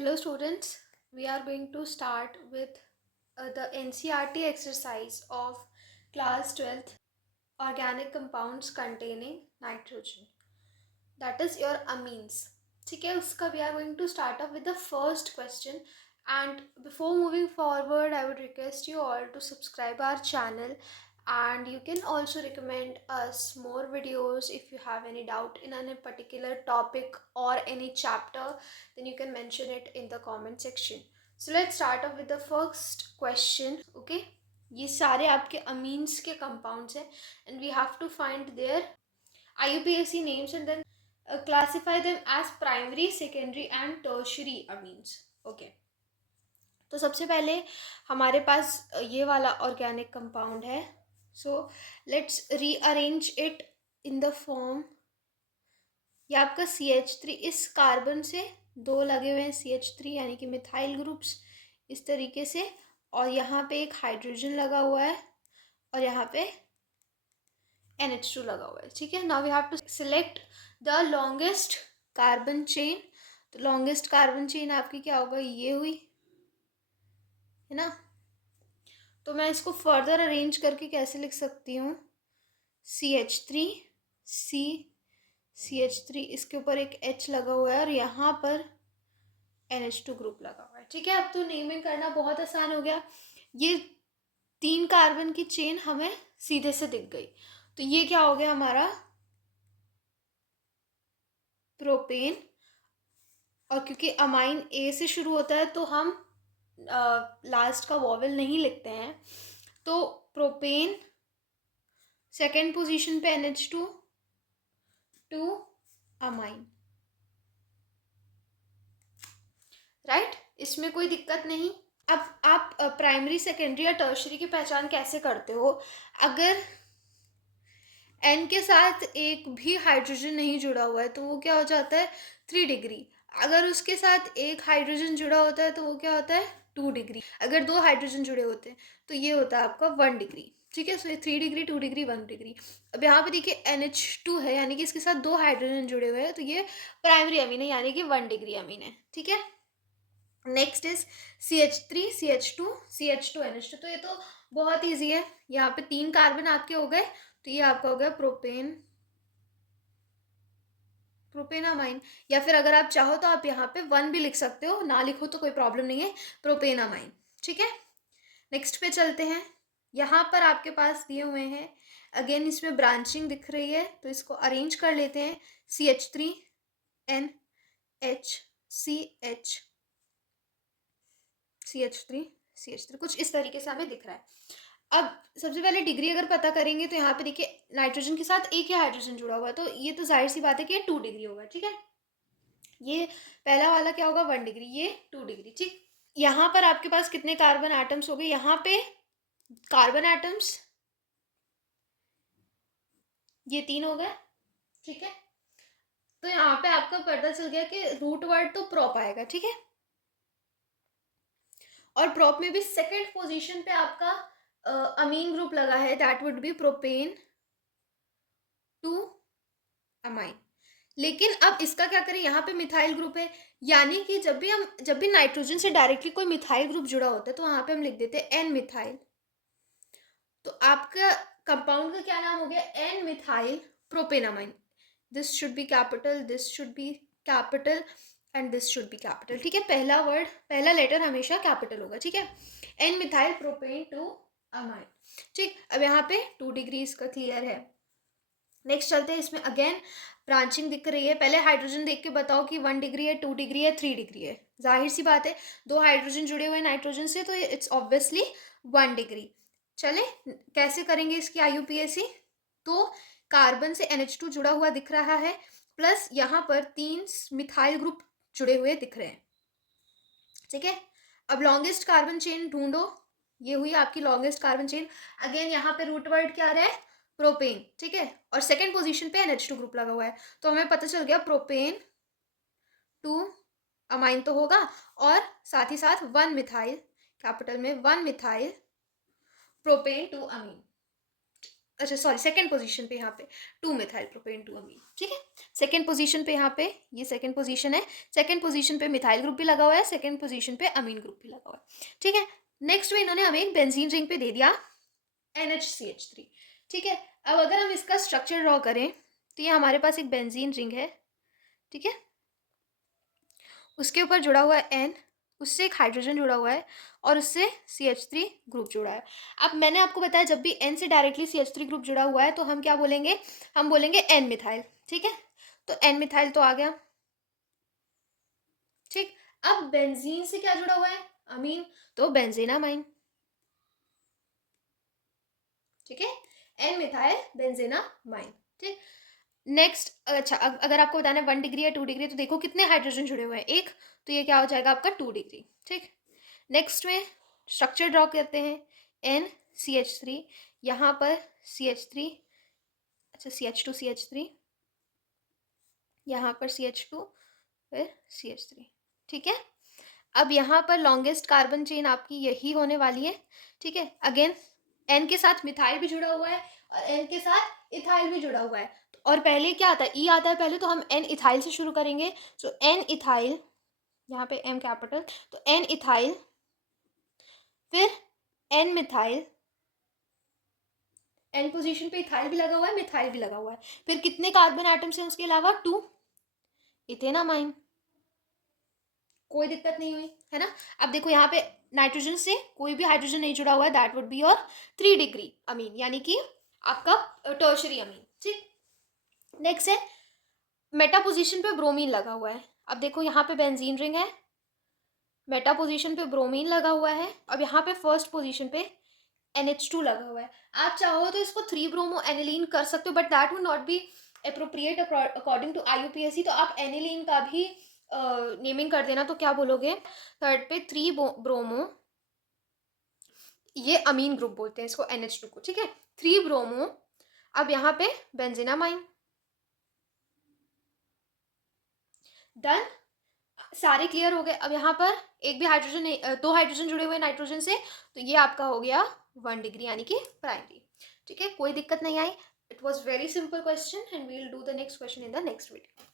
Hello students, we are going to start with the NCERT exercise of class 12th organic compounds containing nitrogen, that is your amines. ठीक है, उसका we are going to start off with the first question, and before moving forward I would request you all to subscribe our channel, and you can also recommend us more videos. If you have any doubt in any particular topic or any chapter, then you can mention it in the comment section. So let's start off with the first question. Okay, ये सारे आपके amines के compounds हैं and we have to find their IUPAC names and then classify them as primary, secondary and tertiary amines. Okay, तो सबसे पहले हमारे पास ये वाला ऑर्गेनिक कंपाउंड है. So let's rearrange it in the form. ये आपका CH3, इस कार्बन से दो लगे हुए हैं CH3 यानी कि मिथाइल ग्रुप्स इस तरीके से, और यहाँ पे एक हाइड्रोजन लगा हुआ है और यहाँ पे NH2 लगा हुआ है. ठीक है, now we have to select the longest carbon chain. तो लॉन्गेस्ट कार्बन चेन आपकी क्या होगा, ये हुई है ना. तो मैं इसको फर्दर अरेंज करके कैसे लिख सकती हूँ, CH3 CH3, इसके ऊपर एक H लगा हुआ है और यहाँ पर NH2 ग्रुप लगा हुआ है. ठीक है, अब तो नेमिंग करना बहुत आसान हो गया. ये 3 कार्बन की चेन हमें सीधे से दिख गई. तो ये क्या हो गया हमारा प्रोपेन, और क्योंकि अमाइन A से शुरू होता है तो हम लास्ट का वॉवेल नहीं लिखते हैं. तो प्रोपेन सेकेंड पोजीशन पे NH2 टू अमाइन. राइट, इसमें कोई दिक्कत नहीं. अब आप प्राइमरी, सेकेंडरी या टर्शरी की पहचान कैसे करते हो. अगर N के साथ एक भी हाइड्रोजन नहीं जुड़ा हुआ है तो वो क्या हो जाता है 3 डिग्री. अगर उसके साथ एक हाइड्रोजन जुड़ा होता है तो वो क्या होता है 2 डिग्री. अगर 2 हाइड्रोजन जुड़े होते हैं तो ये होता है आपका 1 डिग्री. ठीक है, सो ये 3 डिग्री, 2 डिग्री, 1 डिग्री. अब यहाँ पे देखिए NH2 है यानी कि इसके साथ 2 हाइड्रोजन जुड़े हुए हैं तो ये प्राइमरी अमीन है यानी कि 1 डिग्री अमीन है. ठीक है, next is CH3 CH2 CH2 NH2. तो ये तो बहुत ईजी है. यहाँ पे 3 कार्बन आपके हो गए तो ये आपका हो गया प्रोपेनामाइन. या फिर अगर आप चाहो तो आप यहाँ पे 1 भी लिख सकते हो, ना लिखो तो कोई प्रॉब्लम नहीं है, प्रोपेनामाइन. ठीक है, नेक्स्ट पे चलते हैं. यहाँ पर आपके पास दिए हुए हैं, अगेन इसमें ब्रांचिंग दिख रही है तो इसको अरेंज कर लेते हैं. CH3 NH CH3 कुछ इस तरीके से हमें दिख रहा है. अब सबसे पहले डिग्री अगर पता करेंगे तो यहाँ पे देखिए नाइट्रोजन के साथ एक ही हाइड्रोजन जुड़ा हुआ है तो ये तो जाहिर सी बात है कि ये 2 डिग्री होगा. ठीक है, ये पहला वाला क्या होगा 1 डिग्री, ये 2 डिग्री. ठीक, यहाँ पर आपके पास कितने कार्बन एटम्स हो गए, यहाँ पे कार्बन एटम्स ये 3 हो गए. ठीक है, तो यहाँ पे आपका पता चल गया कि रूट वर्ड तो प्रोप आएगा. ठीक है, और प्रोप में भी सेकेंड पोजीशन पे आपका अमीन ग्रुप लगा है, that would be propane two amine. लेकिन अब इसका क्या करें, यहाँ पे मिथाइल ग्रुप है यानी कि जब भी नाइट्रोजन से डायरेक्टली कोई मिथाइल ग्रुप जुड़ा होता है तो वहाँ पे हम लिख देते हैं N मिथाइल. तो आपका कंपाउंड का क्या नाम हो गया N methyl propanamine. This should be capital, this should be capital and this should be capital. ठीक है, पहला वर्ड, पहला लेटर हमेशा कैपिटल होगा. ठीक है, N methyl propane two amine. ठीक, अब यहाँ पे 2 डिग्री इसका क्लियर है. नेक्स्ट चलते हैं, इसमें अगेन ब्रांचिंग दिख रही है. पहले हाइड्रोजन देख के बताओ कि 1 डिग्री है, 2 डिग्री है, 3 डिग्री है. जाहिर सी बात है 2 हाइड्रोजन जुड़े हुए नाइट्रोजन से तो इट्स ऑब्वियसली 1 डिग्री. चले कैसे करेंगे इसकी IUPAC. तो कार्बन से NH2 जुड़ा हुआ दिख रहा है, प्लस यहाँ पर 3 मिथाइल ग्रुप जुड़े हुए दिख रहे हैं. ठीक है, अब लॉन्गेस्ट कार्बन चेन ढूंढो. ये हुई आपकी लॉन्गेस्ट कार्बन चेन. अगेन यहाँ पे रूट वर्ड क्या रहा है प्रोपेन. ठीक है, और सेकेंड पोजीशन पे NH2 ग्रुप लगा हुआ है तो हमें पता चल गया प्रोपेन टू अमाइन तो होगा, और साथ ही साथ 1 मिथाइल, कैपिटल में 1 मिथाइल प्रोपेन टू अमीन. अच्छा सॉरी, सेकंड पोजीशन पे यहाँ पे 2 मिथाइल प्रोपेन 2 अमीन, ठीक है। सेकंड पोजीशन पे यहाँ पे, ये सेकंड पोजीशन है, सेकंड पोजीशन पे मिथाइल ग्रुप भी लगा हुआ है, सेकंड पोजीशन पे अमीन ग्रुप भी लगा हुआ है, ठीक है। नेक्स्ट में इन्होंने हमें एक बेंजीन रिंग पे दे दिया NHCH3, ठीक है। अब अगर हम इसका स्ट्रक्चर ड्रॉ करें तो ये हमारे पास एक बेंजीन रिंग है, ठीक है, उसके ऊपर जुड़ा हुआ है N, उससे एक हाइड्रोजन जुड़ा हुआ है और उससे CH3 ग्रुप जुड़ा है। अब मैंने आपको बताया जब भी N से डायरेक्टली CH3 ग्रुप जुड़ा हुआ है तो हम क्या बोलेंगे, हम बोलेंगे N मिथाइल, ठीक है। तो N मिथाइल तो आ गया, ठीक। अब बेंजीन से क्या जुड़ा हुआ है, अमीन, तो बेंजीनामाइन, ठीक है, N मिथाइल बेंजीनामाइन, ठीक। नेक्स्ट, अच्छा अगर आपको बताना है 1 डिग्री या 2 डिग्री तो देखो कितने हाइड्रोजन जुड़े हुए हैं, एक, तो ये क्या हो जाएगा आपका 2 डिग्री, ठीक। नेक्स्ट में स्ट्रक्चर ड्रॉ करते हैं, NCH3, यहाँ पर CH3, अच्छा CH2 यहाँ पर CH2, फिर CH3, ठीक है। अब यहाँ पर लॉन्गेस्ट कार्बन चेन आपकी यही होने वाली है, ठीक है। अगेन N के साथ मिथाइल भी जुड़ा हुआ है और N के साथ इथाइल भी जुड़ा हुआ है, और पहले क्या आता है, E आता है पहले, तो हम N इथाइल से शुरू करेंगे। सो N इथाइल, यहाँ पे M कैपिटल, तो N इथाइल, फिर N मिथाइल, N पोजीशन पे इथाइल भी लगा हुआ है, मिथाइल भी लगा हुआ है, फिर कितने कार्बन एटम्स हैं उसके अलावा, 2 इथेनामाइन, कोई दिक्कत नहीं हुई है ना। अब देखो यहाँ पे नाइट्रोजन से कोई भी हाइड्रोजन नहीं जुड़ा हुआ है, that would be your 3 degree amine, यानी कि आपका टर्शरी अमीन, ठीक। नेक्स्ट है मेटा पोजीशन पे ब्रोमीन लगा हुआ है। अब देखो यहाँ पे बेंजीन रिंग है, मेटा पोजीशन पे ब्रोमीन लगा हुआ है, अब यहाँ पे फर्स्ट पोजीशन पे NH2 लगा हुआ है। आप चाहो तो इसको 3 ब्रोमो एनिलीन कर सकते हो, but that would not be appropriate according to IUPAC, तो आप एनिलीन का भी नेमिंग कर देना, तो क्या बोलोगे, थर्ड पे 3 ब्रोमो, ये अमीन ग्रुप बोलते हैं इसको NH2 को, ठीक है, 3 ब्रोमो। अब यहाँ पे बेंजीनामाइन, डन, सारे क्लियर हो गए। अब यहाँ पर एक भी हाइड्रोजन नहीं, 2 हाइड्रोजन जुड़े हुए नाइट्रोजन से, तो ये आपका हो गया 1 डिग्री यानी कि प्राइमरी, ठीक है, कोई दिक्कत नहीं आई। It was very simple question and we will do the next question in the next video.